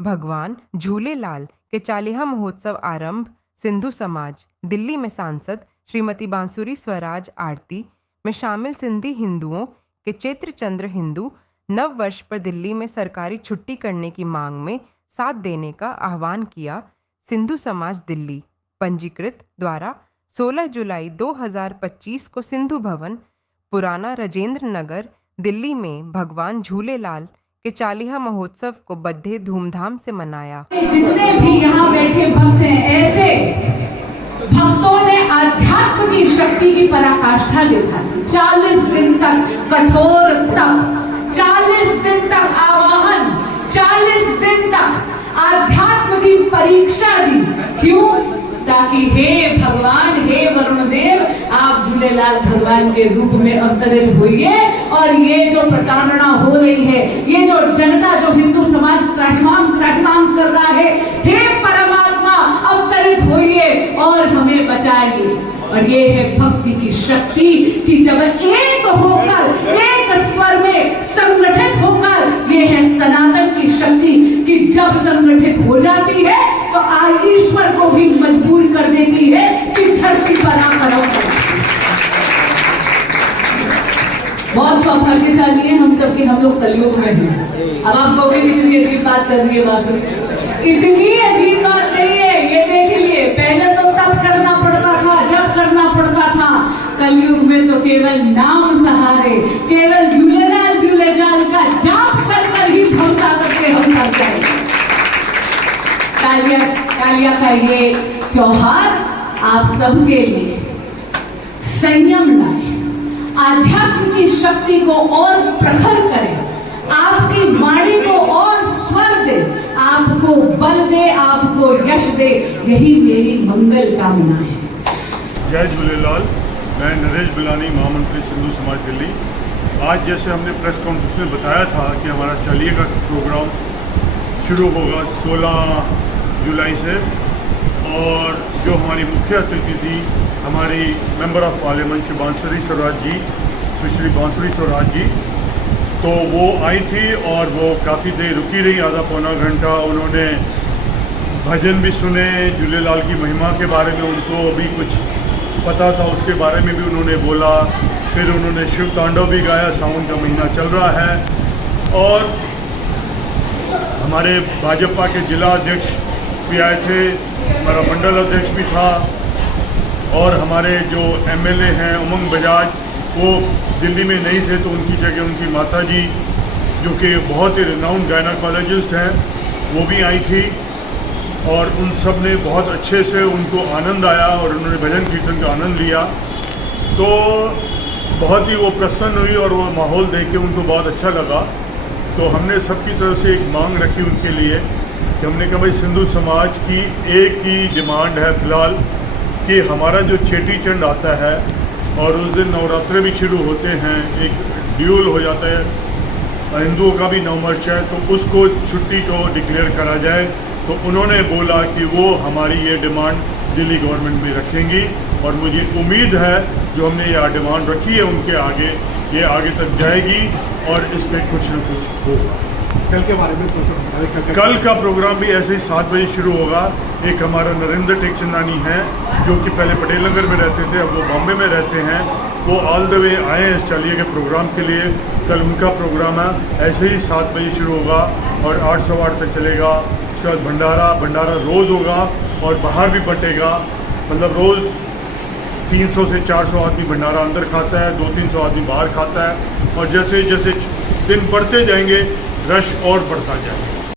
भगवान झूलेलाल के 40वां महोत्सव आरंभ सिंधु समाज दिल्ली में सांसद श्रीमती बांसुरी स्वराज आरती में शामिल सिंधी हिंदुओं के चैत्र चंद्र हिंदू नव वर्ष पर दिल्ली में सरकारी छुट्टी करने की मांग में साथ देने का आह्वान किया। सिंधु समाज दिल्ली पंजीकृत द्वारा 16 जुलाई 2025 को सिंधु भवन पुराना राजेंद्र नगर दिल्ली में भगवान झूलेलाल के 40वां महोत्सव को बड़े धूमधाम से मनाया। जितने भी यहाँ बैठे भक्त हैं, ऐसे भक्तों ने आध्यात्म की शक्ति की पराकाष्ठा दिखा दी। 40 दिन तक कठोर तप, 40 दिन तक आवाहन, 40 दिन तक आध्यात्म की परीक्षा दी। क्यों? ताकि हे भगवान, हे वरुण देव, आप झूलेलाल भगवान के रूप में अवतरित होइए और ये जो प्रताड़ना हो रही है, ये जो जनता, जो हिंदू समाज त्राहिमाम कर रहा है, हे परमात्मा अवतरित होइए और हमें बचाइए। और ये है भक्ति की शक्ति कि जब एक होकर, एक स्वर में संगठित होकर, ये है सनातन की शक्ति कि जब संगठित हो जाती है तो ईश्वर को भी मजबूर कर देती है कि धरती पर आकर। बहुत सौभाग्यशाली है हम सब कि हम लोग कलयुग में हैं। अब आप कहोगे कितनी अजीब बात कर रही है वासु। इतनी अजीब बात नहीं है, ये देख लिए। पहले तो तप करना पड़ता था, जप करना पड़ता था। कलयुग में तो केवल नाम सहारे, केवल झूलेलाल झूलेलाल का जाप कर ही भवसागर से हम कर जाए। कालिया का ये त्योहार आप सबके लिए संयम लाए, आध्यात्म की शक्ति को और प्रखर करे, आपकी वाणी को और स्वर दे, आपको बल दे, आपको यश दे। यही मेरी मंगल कामना है। जय झूलेलाल। मैं नरेश बिलानी, महामंत्री सिंधु समाज दिल्ली। आज जैसे हमने प्रेस कॉन्फ्रेंस में बताया था कि हमारा 40 का प्रोग्राम शुरू होगा 16 जुलाई से, और जो हमारी मुख्य अतिथि थी हमारी मेंबर ऑफ पार्लियामेंट श्री बांसुरी स्वराज जी, सुश्री बांसुरी स्वराज जी, तो वो आई थी और वो काफ़ी देर रुकी रही, आधा पौना घंटा। उन्होंने भजन भी सुने, झूलेलाल की महिमा के बारे में उनको अभी कुछ पता था, उसके बारे में भी उन्होंने बोला। फिर उन्होंने शिव तांडव भी गाया, सावन का महीना चल रहा है। और हमारे भाजपा के जिला अध्यक्ष भी आए थे, हमारा मंडल अध्यक्ष भी था, और हमारे जो एमएलए हैं उमंग बजाज, वो दिल्ली में नहीं थे तो उनकी जगह उनकी माता जी, जो कि बहुत ही रिनाउंड गायनाकोलॉजिस्ट हैं, वो भी आई थी। और उन सब ने बहुत अच्छे से उनको आनंद आया और उन्होंने भजन कीर्तन का आनंद लिया। तो बहुत ही वो प्रसन्न हुई और वो माहौल देख के उनको बहुत अच्छा लगा। तो हमने सबकी तरफ से एक मांग रखी उनके लिए कि हमने कहा भाई सिंधु समाज की एक ही डिमांड है फ़िलहाल कि हमारा जो चेटी चंड आता है और उस दिन नवरात्रे भी शुरू होते हैं, एक ड्यूल हो जाता है, हिंदुओं का भी नववर्ष है, तो उसको छुट्टी को डिक्लेयर करा जाए। तो उन्होंने बोला कि वो हमारी ये डिमांड दिल्ली गवर्नमेंट में रखेंगी, और मुझे उम्मीद है जो हमने ये डिमांड रखी है उनके आगे, ये आगे तक जाएगी और इस पर कुछ न कुछ होगा। कल के बारे में कुछ कल का प्रोग्राम भी ऐसे ही 7 बजे शुरू होगा। एक हमारा नरेंद्र टेकचंदानी हैं जो कि पहले पटेल नगर में रहते थे, अब वो बॉम्बे में रहते हैं, वो ऑल द वे आए हैं इस 40 के प्रोग्राम के लिए। कल उनका प्रोग्राम है, ऐसे ही 7 बजे शुरू होगा और 8 सवा 8 तक चलेगा। उसके बाद भंडारा रोज़ होगा और बाहर भी बटेगा, मतलब रोज़ 300 से 400 आदमी भंडारा अंदर खाता है, 200-300 आदमी बाहर खाता है, और जैसे जैसे दिन बढ़ते जाएंगे रश और बढ़ता जाएगा।